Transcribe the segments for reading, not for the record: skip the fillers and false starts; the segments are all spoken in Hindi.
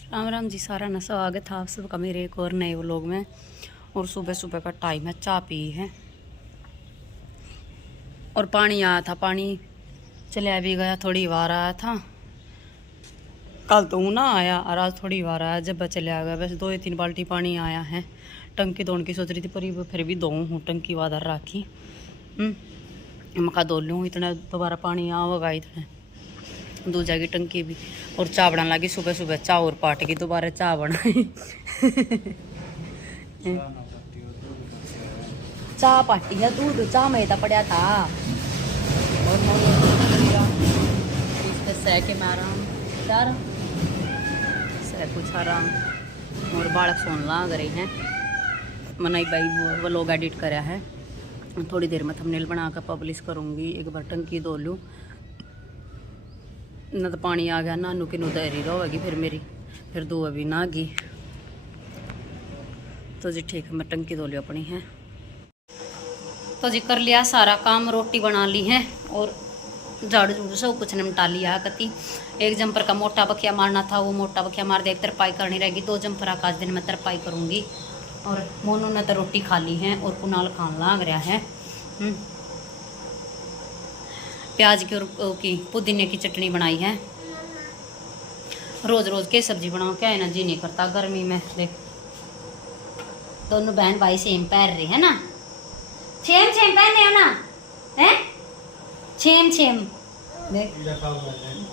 राम राम जी, सारा ना स्वागत है आप सबका मेरे एक और नए व्लॉग में। और सुबह सुबह का टाइम है, चाय पी है और पानी आया था, पानी चला भी गया, थोड़ी बार आया था। कल तो ना आया और आज थोड़ी बार आया, जब चला गया। वैसे 2 या 3 बाल्टी पानी आया है। टंकी धोने की सोच रही थी पर फिर भी दो हूँ टंकी वादर राखी। मका धो लूँ, इतना दोबारा पानी आवेगा इतने दो जाएगी टंकी भी। और चाय बनाने लगी सुबह सुबह, चाय और पाट की दोबारा चाय बनाई। चाय पाटी है, दूध चाय में पड़ा था और सह के मैं आराम यार सह कुछ आराम। और बालक सोन लाग रही हैं। मनाई भाई वो लोग एडिट कराया है, थोड़ी देर में थंबनेल बना कर पब्लिश करूँगी। एक बार टंकी धो लूँ ना, तो पानी आ गया नानू की नुदहरी रहेगी फिर मेरी, फिर दो अभी ना गई। तो जी ठीक है, मैं टंकी धो लिया अपनी है। तो जी कर लिया सारा काम, रोटी बना ली है और झाड़ू झूड़ू सब कुछ निपटा लिया। कति एक जंपर का मोटा बखिया मारना था, वो मोटा बखिया मार दिया। एक तरपाई करनी रहेगी, 2 जंपर आज दिन में तरपाई करूँगी। और मोनू ने तो रोटी खा ली है और कुनाल खान लाग रहा है। प्याज की पुदीने की चटनी बनाई है। रोज रोज के सब्जी बनाओ क्या है ना, जी नहीं करता गर्मी में। देख दोनों बहन भाई सेम पहन रहे है ना, सेम सेम पहने हो ना, हैं सेम सेम। देख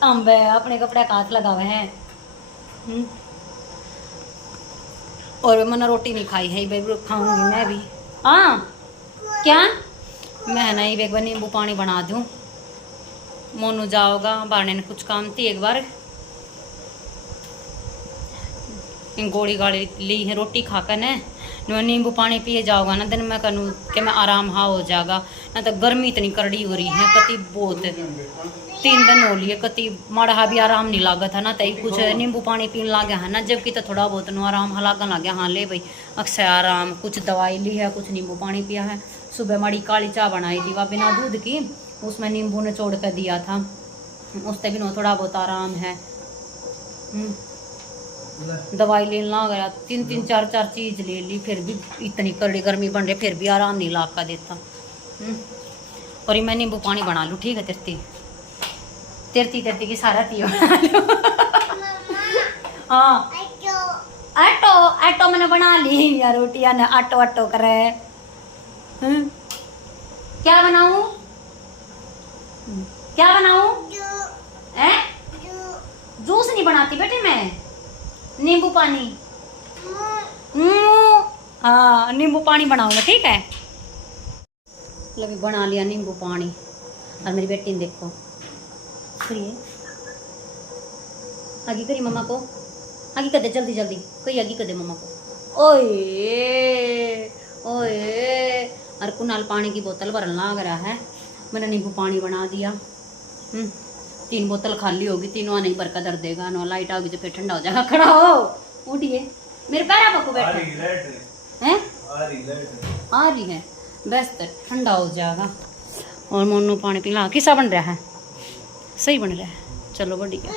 अम्बे अपने कपड़े का हाथ लगावे हैं। और मैंने रोटी नहीं खाई है, भाई खाऊंगी मैं भी। हाँ क्या मैं नहीं एक बार नींबू पानी बना दूं। मोनू जाओगा बारने ने कुछ काम थी, एक बार गोली गाड़ी ली है रोटी खाकर ने नींबू पानी पिए जाओगा ना दिन में करूँ कि मैं आराम हाँ हो जाएगा। ना तो गर्मी इतनी करड़ी हो रही है, कति बहुत 3 दिन हो लिए, कति माड़ा भी आराम नहीं लागा था ना। तई कुछ नींबू पानी पीने लग गया है ना, जबकि तो थोड़ा बहुत नो आराम लागन लग गया। हाँ ले भाई अक्सर आराम, कुछ दवाई ली है, कुछ नींबू पानी पिया है। सुबह माड़ी काली चाय बनाई थी वह बिना दूध की, उसमें नींबू ने छोड़ कर दिया था, उससे भी नो थोड़ा बहुत आराम है। दवाई लेने ला गया, 3 4 चीज ले ली, फिर भी इतनी कड़ी गर्मी बन रही, फिर भी आराम नहीं लाग का देता। और मैं नींबू पानी बना लूँ, ठीक है। तेरती की सारा ती बना लूँ। हाँ आटो आटो मैंने बना ली यार, रोटियां ने आटो आटो करे। क्या बनाऊं, क्या बनाऊं? जूस नहीं बनाती बेटे मैं, नींबू पानी। हाँ नींबू पानी बनाऊंगा, ठीक है। लभी बना लिया नींबू पानी। और मेरी बेटी ने देखो करिए, आगे करी मम्मा को, आगे कर दे जल्दी जल्दी, कोई आगे कर दे मम्मा को। ओए ओए और कुनाल पानी की बोतल भरन लग रहा है। मैंने नींबू पानी बना दिया। 3 बोतल खाली होगी, तीनों नहीं भर का दर्द देगा। नो लाइट आओगी तो फिर ठंडा हो जाएगा। खड़ा हो, उठिए, मेरे पैर पको बैठे हैं। आ रही है बस, ठंडा हो जाएगा। और मोनू पानी पीला किसा बन रहा है, सही बन रहा है। चलो बढ़िया,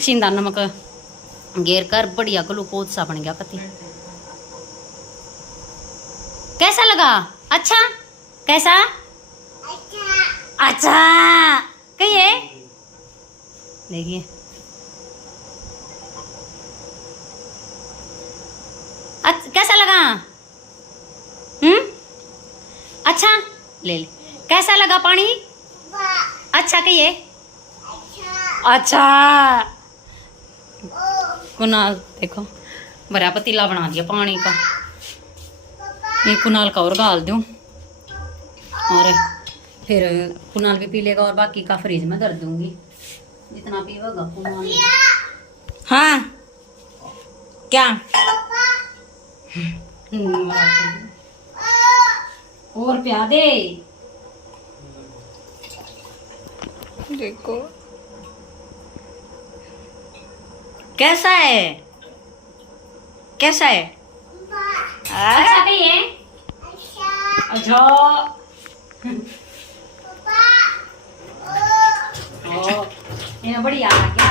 सींदा नमक घेर कर बढ़िया ग्लूकोज सा बन गया। कति कैसा लगा? अच्छा कैसा? अच्छा कहिए, देखिए कैसा लगा? अच्छा ले ले, कैसा लगा पानी? अच्छा कहिए, अच्छा। कुनाल देखो बड़ा पतीला बना दिया पानी का, ये कुनाल का और गाल दूं और फिर कुनाल भी पी लेगा और बाकी का फ्रिज में कर दूंगी, जितना पीवेगा कुनाल। हाँ क्या? और प्या दे, देखो कैसा है, कैसा है? अच्छा कहिए, अच्छा ये बढ़िया क्या?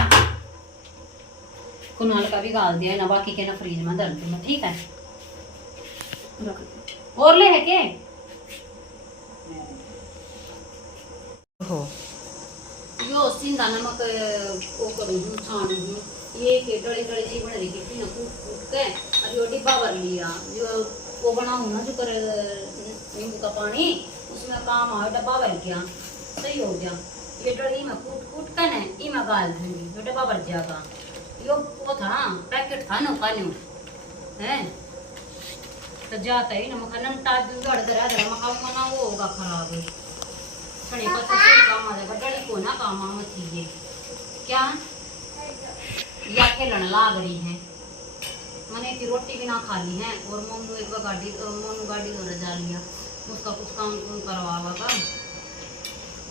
कुनाल का भी गाल दिया ना, बाकी के ना फ्रिज में डाल दूंगा, ठीक है। और ले है के हो यो सिंधा नमक वो करूँ छान हूँ, ये के डली डली सी बन रही थी ना, कूट कूट के और यो डिब्बा भर लिया, जो वो बनाऊँ ना जो कर नींबू का पानी, उसमें काम आया, डब्बा भर गया, सही हो गया। ये डली में कूट कूट कर ना ई में गाल दूंगी, जो डब्बा भर जाएगा। यो वो था पैकेट था नौका न्यू है तो जाता ही ना मखा नमटा गड़ दरा दरा मखा मना वो होगा खराब है सड़ी का तो काम आ जाएगा, डली को ना काम आ मत ये क्या या खेलने लाग रही है, मैंने इतनी रोटी भी ना खा ली है। और मोनू एक बार मोनू गाड़ी धोने जा लिया, उसका कुछ काम करवावा का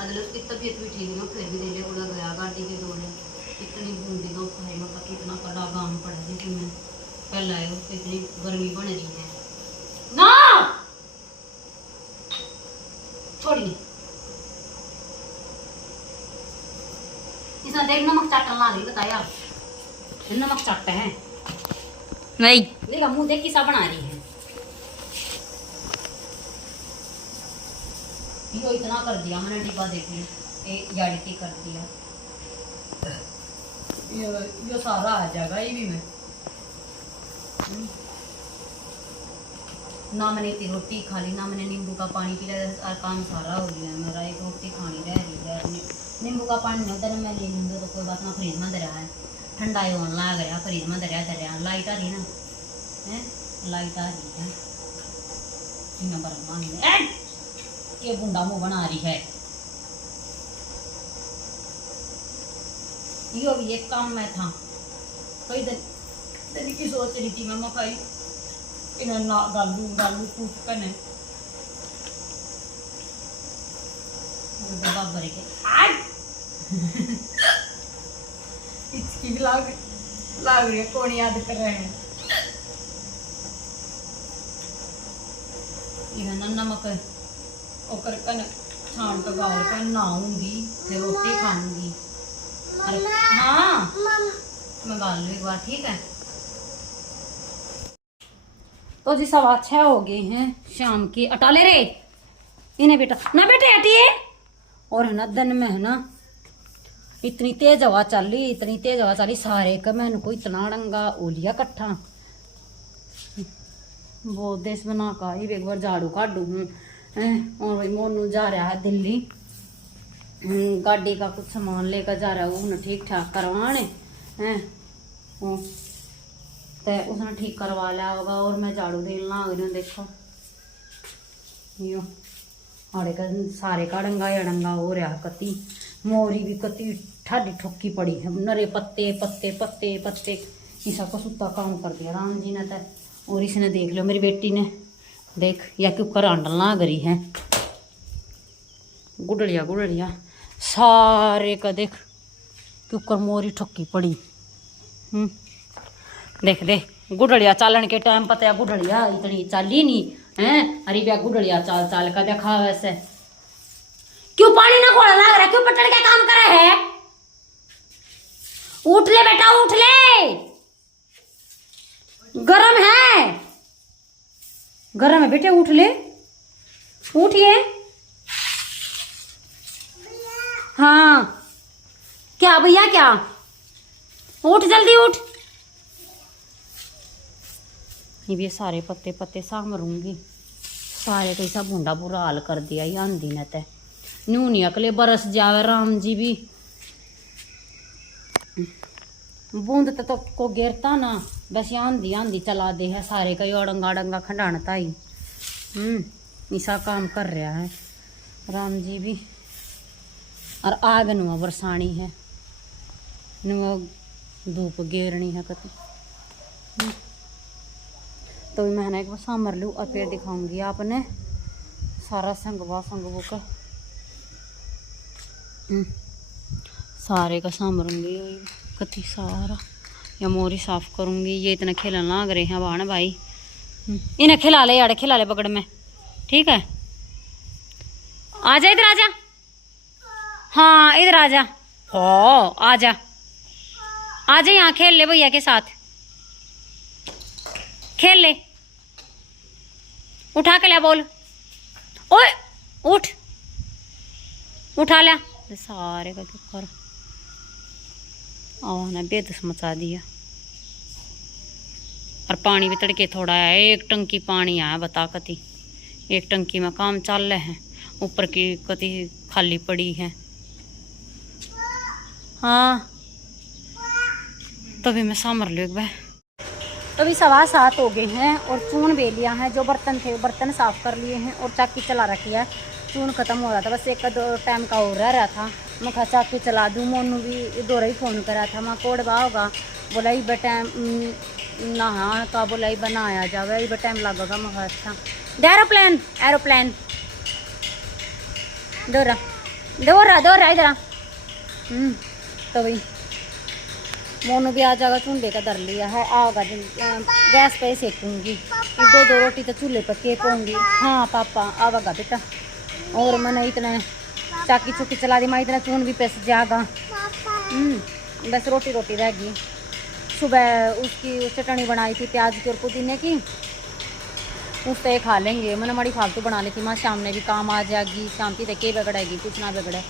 अदल उसकी तबीयत भी ठीक नहीं, फिर भी दिले उड़ा गया गाड़ी के दौड़े। इतनी बूंदी दो खाई में कितना कड़ा गाम पड़ा है, जिसमें पहले आए उसको इतनी गर्मी बन रही है ना, छोड़िए इसमें देख नमक चाटन ला रही, बताया नमक चाटते हैं नहीं देखा मुंह देख किसा बना रही है। यो इतना कर दिया मैंने, डिब्बा देख लिया याड़ी कर दिया, यो सारा आ जाएगा ये भी मैं ना, मैंने इतनी रोटी खा ली ना, मैंने नींबू का पानी पी लिया, काम सारा हो गया मेरा। एक रोटी खानी रह रही है, नींबू का पानी होता है मैं ले लूँगा तो कोई बात ना, फ्रिज में दरिया है ठंडा ही होने लग गया, फ्रिज में दरिया लाइट आ रही ना है, लाइट आ रही है ये गुंडा मुँह बना रही है। यो भी एक काम में था, कई दिन की सोच रही थी मैं मकाई इन्हें ना डालू डालू कूट कर ने भर के इसकी भी लाग रही है, कौन याद कर रहे हैं। इन्हें नमक ओकर कन छान के गाल कर नहाऊंगी, फिर रोटी खाऊंगी। हाँ मैं गाल लूँ एक बार, ठीक है। तो जी 6:15 हो गए हैं शाम के, अटाले रे इन्हें बेटा ना बेटे हटिए। और है ना दिन में है ना इतनी तेज हवा चल रही, इतनी तेज हवा चल रही, सारे का मैंने को इतना डंगा ओलिया कट्ठा वो देश बना का ही एक बार झाड़ू काटू हूँ। और भाई मोनू जा रहा है दिल्ली, गाड़ी का कुछ सामान लेकर जा रहा है, वो ठीक ठाक करवाने हैं तो उसने ठीक करवा लिया होगा। और मैं झाड़ू देने लग रही हूँ, देखो यो हरे का सारे का डंगा या डंगा हो रहा है, कति मोरी भी कति ठाडी ठोकी पड़ी है, नरे पत्ते पत्ते पत्ते पत्ते इसा को सुता काम कर दिया राम जी ने तो। और इसने देख लो मेरी बेटी ने देख या क्यों कर आंडल ना करी है, गुडलिया गुडलिया सारे का देख क्यों मोरी ठोकी पड़ी। देख देख गुडलिया चालन के टाइम पता है गुडलिया इतनी चाली नहीं है, अरे ब्या गुडलिया चाल चाल का देखा वैसे। क्यों पानी ना खोला लग रहा, क्यों पटड़ के काम करे है, उठ ले बेटा उठ ले, गरम है बेटे उठ ले, उठिए। हाँ क्या भैया क्या, उठ जल्दी उठ। ये सारे पत्ते पत्ते सामरूंगी, सारे कैसा बूंदा बुरा हाल कर दिया ये आंधी ने ते, न्यू नहीं अकले बरस जावे राम जी भी। बूंद तो को गिरता ना, बस आंधी आंधी चला दे है, सारे का यो डंगा डंगा खंडानता ही ऐसा काम कर रहा है राम जी भी। और आग नुआ बरसानी है, नुआ धूप गेरनी है कति। तो मैंने एक बार सामर लूँ और फिर दिखाऊंगी आपने सारा संगवा संगवो का सारे का सामरूंगी कति सारा, या मोरी साफ करूंगी। ये इतना खिला लाग रहे हैं बाण भाई, इन्हें खिला ले यार, खिला ले पकड़ में, ठीक है। आजा इधर आजा, हाँ इधर आजा, हो आजा आ जा यहाँ खेल ले भैया के साथ, खेल ले। उठा के लिया बोल, ओए उठ, उठा लिया सारे का कर ना बेदस मचा दिया। और पानी भी तड़के थोड़ा है, एक टंकी पानी आया बता कति, एक टंकी में काम चल रहे हैं, ऊपर की कति खाली पड़ी है। हाँ तभी मैं सामर लो एक बार। अभी 7:15 हो गए हैं और चून बे लिया है, जो बर्तन थे बर्तन साफ कर लिए हैं और चाकी चला रखी है। चून खत्म हो रहा था, बस एक का 2 टाइम का और रहा था। मैं कहा चाकी चला दूँ। मोनू भी दोरा ही फ़ोन करा था, मैं कोड़वा होगा, बोला ही टाइम नहा का, बोला ही बनाया जावे, ये टाइम लगेगा। मैं कहा अच्छा। एरोप्लेन एरोप्लेन दोरा दोरा दोरा इधर। तो भाई मोनू भी आ जाएगा, चूल्हे का धर लिया है, आगा गैस पे सेकूंगी, 2 रोटी तो चूल्हे पर सेकूंगी। हाँ पापा आवागा बेटा। और मैंने इतना चाकी चुकी चला दी, मैं इतना चून भी पैसे जाएगा। बस रोटी रह गई। सुबह उसकी चटनी बनाई थी प्याज की और पुदीने की, उससे खा लेंगे। मैंने बड़ी फालतू बना ली थी, माँ शाम ने भी काम आ जाएगी, शाम की तक बिगड़ेगी, कुछ ना बिगड़े।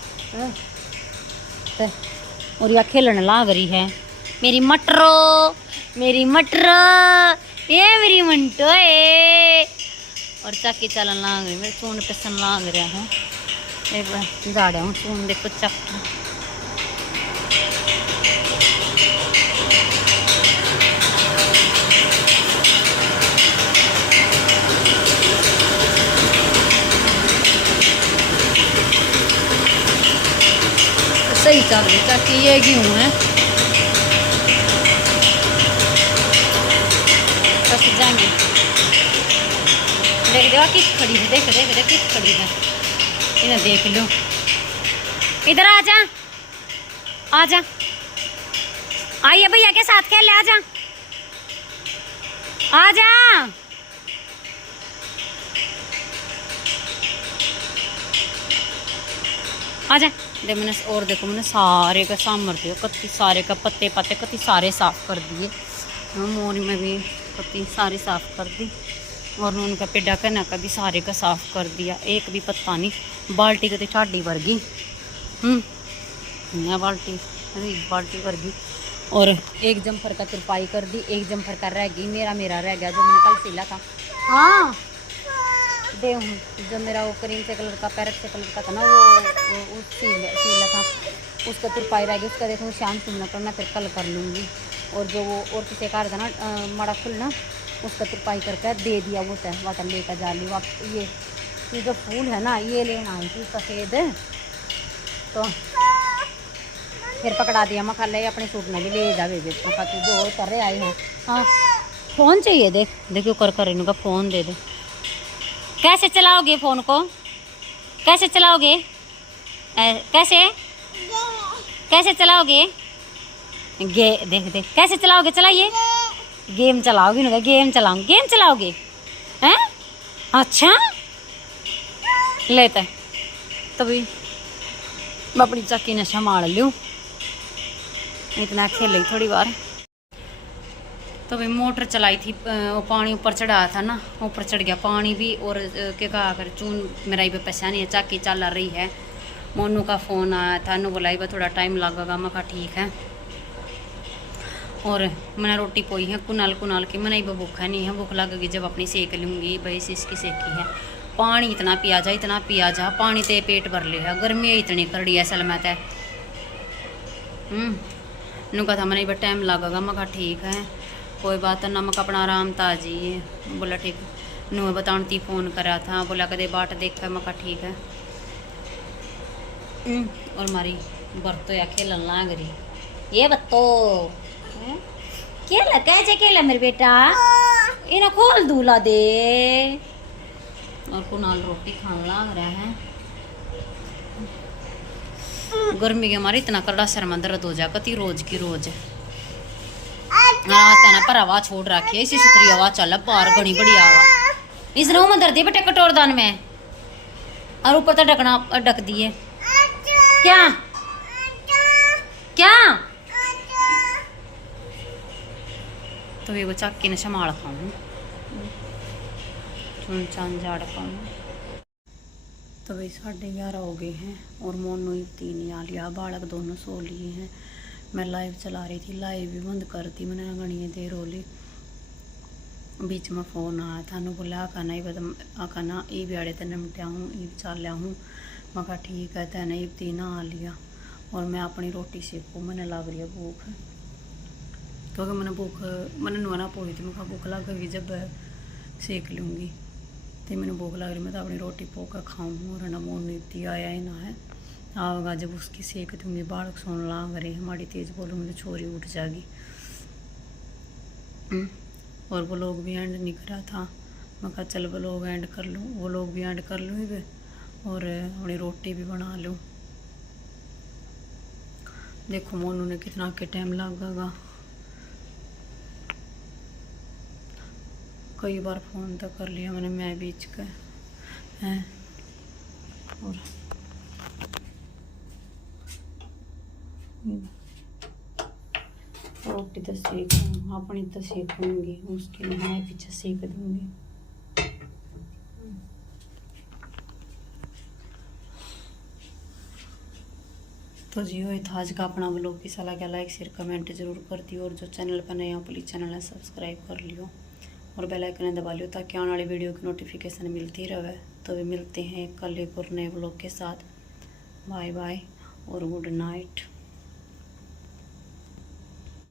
और यह खेलने लाग रही है मेरी मटरो, मेरी मटरो, ये मेरी मंटो है। और चाकी चलन लाग रही, मेरे चून पिसन लाग रहा है। एक बार झाड़ा हूँ चून, देखो चक्की सही चल रही चाकी। ये गेहूँ है, बस जाएंगे। देख दो किस खड़ी है, देख देख देख किस खड़ी है, इन्हें देख लो। इधर आ जा, आ जा, आइए भैया के साथ खेल, आ जा, आ जा। आ जा दे मैंने। और देखो मैंने सारे का सामर दिया, कत्ती सारे का पत्ते पत्ते कत्ती सारे साफ कर दिए। मोरी में भी कत्ती सारी साफ कर दी, और उनका पेड़ा करना का भी सारे का साफ कर दिया। एक भी पत्ता नहीं। बाल्टी को तो चाडी भर गई, बाल्टी भर गई। और एक जम्फर का तुरपाई कर दी, एक जम्फर का रह गई, मेरा रह गया जो मैंने कल सिला था। हाँ दे हूँ, जो मेरा वो क्रीम से कलर का पैरेट से कलर का था ना, वो सीला था, उसका तुरपाई रह गई। उसका देखो शाम सुनना करना, फिर कल कर लूँगी। और जो वो और किसी कार था ना मड़ा खुलना, उसका तुरपाई करके दे दिया। वो है वाटर लेकर जा ली वापस। ये जो फूल है ना, ये लेना आई थी सफ़ेद, तो फिर पकड़ा दिया। मैं खा ले अपने सूट में भी ले जावे, तू जो कर रहे आए हैं। हाँ फ़ोन चाहिए, देख देखियो कर इनका फ़ोन दे दे। कैसे चलाओगे फ़ोन को, कैसे चलाओगे, कैसे चलाओगे, देख देख कैसे चलाओगे, चलाइए। गेम चलाओगे ना, गेम चलाओगे हैं? अच्छा लेता है तभी मैं अपनी चाकी ने संभाल लूँ, इतना खेल थोड़ी बार। तो भाई मोटर चलाई थी, वो पानी ऊपर चढ़ाया था ना, ऊपर चढ़ गया पानी भी। और क्या कहा कर चून मेरा ही पैसा नहीं है, चाकी चल रही है। मोनू का फ़ोन आया था, नु बोला थोड़ा टाइम लगेगा। मैं कहा ठीक है। और मैंने रोटी पोई है कुनाल की, मैंने भूखा नहीं है, भूख लगेगी जब अपनी सेक लूँगी। भाई इसकी सेकी है। पानी इतना पिया जा, पानी तो पेट भर ले है। गर्मी इतनी करड़ी है असल में। नु कहा था मैंने टाइम लगेगा। मैं कहा ठीक है कोई बात ना, नमक अपना आराम ताजी है। बोला ठीक। नु बताती फ़ोन करा था, बोला कदे बाट देख कर। मैं कहा ठीक है। और हमारी बर्तो या खेलन लाग रही ये बत्तो खेला कैसे खेला मेरे बेटा, इन्हें खोल दूला दे। और कुनाल रोटी खाने लग रहा है। गर्मी के हमारे इतना करड़ा सर में दर्द हो जा कती रोज की रोज। ना पर हवा छोड़ रखी है, इसी सुथरी हवा चल बाहर घनी बड़ी हवा। इस रूम में दर्दी बेटे कटोरदान में, और ऊपर तो ढकना ढक दिए। क्या क्या तो ये वो चाकी ने संभाल खाऊँ चुन चान झाड़ पाऊँ। तो भाई 11:30 हो गए हैं और मोनू ही 3 आ लिया, बालक दोनों सो लिए हैं। मैं लाइव चला रही थी, लाइव भी बंद कर दी मैंने, घनी देर हो ली। बीच में फ़ोन आया था, नु बोला आकाना ही बदम आकाना ई ब्याड़े ते निमटिया हूँ, ई चल लिया हूँ। मैं कहा ठीक है, तेने ई 3 आ लिया और मैं अपनी रोटी सेकूँ, मैंने लग रही है भूख, क्योंकि मैंने नुआना पोई थी। मैं भूख लगेगी जब सेक लूँगी, तो मैंने भूख लग रही, मैं तो अपनी रोटी पोकर खाऊँ। और ना मोनू इतनी आया ही ना है, आवेगा जब उसकी सेक दूँगी। बालक सोने लग रहे, हमारी तेज़ बोलूँगी तो छोरी उठ जाएगी। और वो लोग भी एंड नहीं करा था, मैं कहा चल वो लोग एंड कर लूँ, वो लोग भी एंड कर लूँ और अपनी रोटी भी बना लूँ। देखो मोनू ने कितना के टाइम लगेगा, कई बार फ़ोन तक कर लिया मैंने, मैं बीच का है। और रोटी तो सेक अपनी तो सेकूँगी, उसकी मैं पीछे सेक दूँगी। तो जी हो था आज का अपना व्लॉग, किसा लगा लाइक शेयर कमेंट जरूर कर दियो। और जो चैनल पर नए हो प्लीज़ चैनल है सब्सक्राइब कर लियो और बेल आइकन दबा लियो, ताकि आने वाली वीडियो की नोटिफिकेशन मिलती रहे। तो भी मिलते हैं कल एक और नए व्लॉग के साथ। बाय बाय और गुड नाइट।